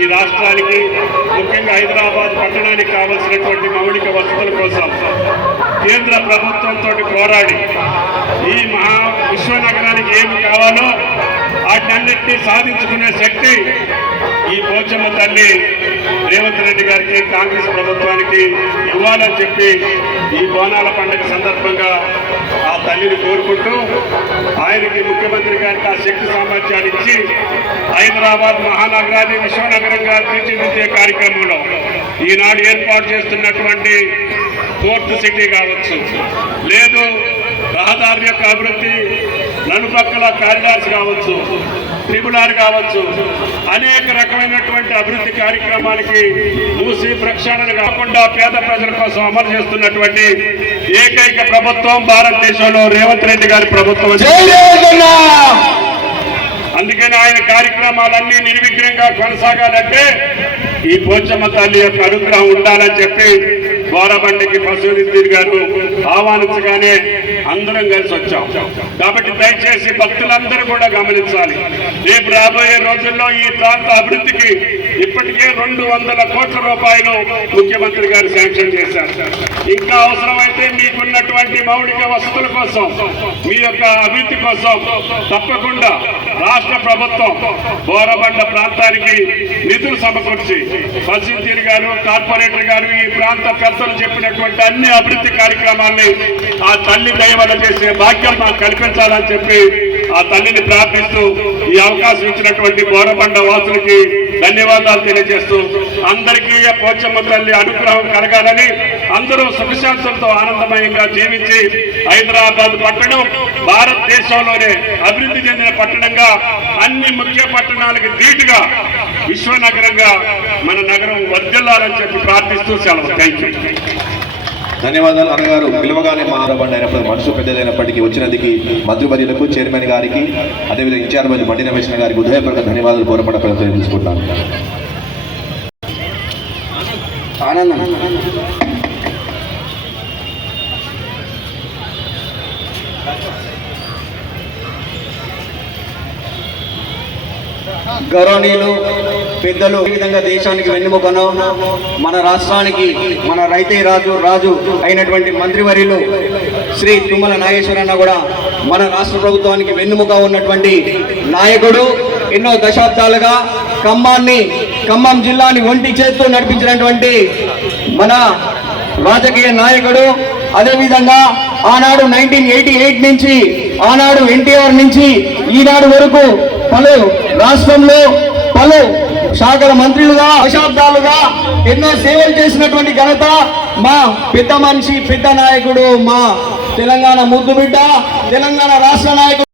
ఈ రాష్ట్రానికి ముఖ్యంగా హైదరాబాద్ పట్టణానికి కావలసినటువంటి మౌలిక వసతుల కోసం కేంద్ర ప్రభుత్వంతో పోరాడి ఈ విశ్వనగరానికి ఏమి కావాలో వాటన్నిటినీ సాధించుకునే శక్తి ఈ పోచమ్మ తల్లి రేవంత్ రెడ్డి గారికి కాంగ్రెస్ ప్రభుత్వానికి ఇవ్వాలని చెప్పి ఈ బోనాల పండుగ సందర్భంగా ఆ తల్లిని కోరుకుంటూ ఆయనకి ముఖ్యమంత్రి గారికి ఆ శక్తి సామర్థ్యాన్ని ఇచ్చి హైదరాబాద్ మహానగరాన్ని విశ్వనగరంగా తీర్చిదిద్దే కార్యక్రమంలో ఈనాడు ఏర్పాటు చేస్తున్నటువంటి పోర్ట్ సిటీ కావచ్చు, లేదు రహదారి యొక్క అభివృద్ధి, నలుపక్కల కారిడార్స్ కావచ్చు, ట్రిబులార్ కావచ్చు, అనేక రకమైనటువంటి అభివృద్ధి కార్యక్రమాలకి మూసి ప్రక్షాళన కాకుండా పేద ప్రజల కోసం అమలు చేస్తున్నటువంటి ఏకైక ప్రభుత్వం భారతదేశంలో రేవంత్ రెడ్డి గారి ప్రభుత్వం. అందుకని ఆయన కార్యక్రమాలన్నీ నిర్విఘ్నంగా కొనసాగాలంటే ఈ పోచమ్మ తల్లి యొక్క అనుగ్రహం ఉండాలని చెప్పి గోరబండికి బసవరెడ్డి గారు ఆహ్వానించగానే అందరం కలిసి వచ్చాం. కాబట్టి దయచేసి భక్తులందరూ కూడా గమనించాలి, రేపు రాబోయే రోజుల్లో ఈ ప్రాంత అభివృద్ధికి ఇప్పటికే 200 కోట్ల రూపాయలు ముఖ్యమంత్రి గారు శాంక్షన్ చేశారు. ఇంకా అవసరమైతే మీకున్నటువంటి మౌలిక వసతుల కోసం, మీ యొక్క అభివృద్ధి కోసం తప్పకుండా రాష్ట్ర ప్రభుత్వం బోరబండ ప్రాంతానికి నిధులు సమకూర్చి బసవరెడ్డి గారు, కార్పొరేటర్ గారు, ఈ ప్రాంత పెద్దలు చెప్పినటువంటి అన్ని అభివృద్ధి కార్యక్రమాల్ని ఆ తల్లి దయవల్ల చేసే భాగ్యం మాకు కల్పించాలని చెప్పి ఆ తల్లిని ప్రార్థిస్తూ ఈ అవకాశం ఇచ్చినటువంటి బోరబండ వాసులకి ధన్యవాదాలు తెలియజేస్తూ అందరికీ పోచమ్మ తల్లి అనుగ్రహం కలగాలని, అందరూ సుఖశాంతులతో ఆనందమయంగా జీవించి హైదరాబాద్ పట్టణం భారతదేశంలోనే అభివృద్ధి చెందిన పట్టణంగా అన్ని ముఖ్య పట్టణాలకు ధీటుగా విశ్వనగరంగా మన నగరం వర్ధిల్లాలని చెప్పి ప్రార్థిస్తూ సెలవు. Thank you. ధన్యవాదాలు అన్నగారు. పిలువగానే మా ఆరబండి అయినప్పుడు మనసు పెద్దదైనప్పటికీ వచ్చినందుకు మంత్రివర్యులకు, చైర్మన్ గారికి, అదేవిధంగా ఇన్ఛార్జ్ బండి రమేష్ గారికి హృదయపూర్వక ధన్యవాదాలు పూర్వపడ తెలుసుకుంటున్నాను. ఆనందం. గౌరవనీయులు పెద్దలు, ఈ విధంగా దేశానికి వెన్నెముకను, మన రాష్ట్రానికి మన రైతే రాజు అయినటువంటి మంత్రివర్యులు శ్రీ తుమ్మల నాగేశ్వరన్న కూడా మన రాష్ట్ర ప్రభుత్వానికి వెన్నెముక ఉన్నటువంటి నాయకుడు. ఎన్నో దశాబ్దాలుగా ఖమ్మం జిల్లాని ఒంటి చేత్తో నడిపించినటువంటి మన రాజకీయ నాయకుడు. అదేవిధంగా ఆనాడు 1988 నుంచి, ఆనాడు ఎన్టీఆర్ నుంచి ఈనాడు వరకు పలు రాష్ట్రంలో పలు శాఖల మంత్రులుగా దశాబ్దాలుగా ఎన్నో సేవలు చేసినటువంటి ఘనత మా పెద్ద మనిషి, పెద్ద నాయకుడు, మా తెలంగాణ ముద్దుబిడ్డ, తెలంగాణ రాష్ట్ర నాయకుడు.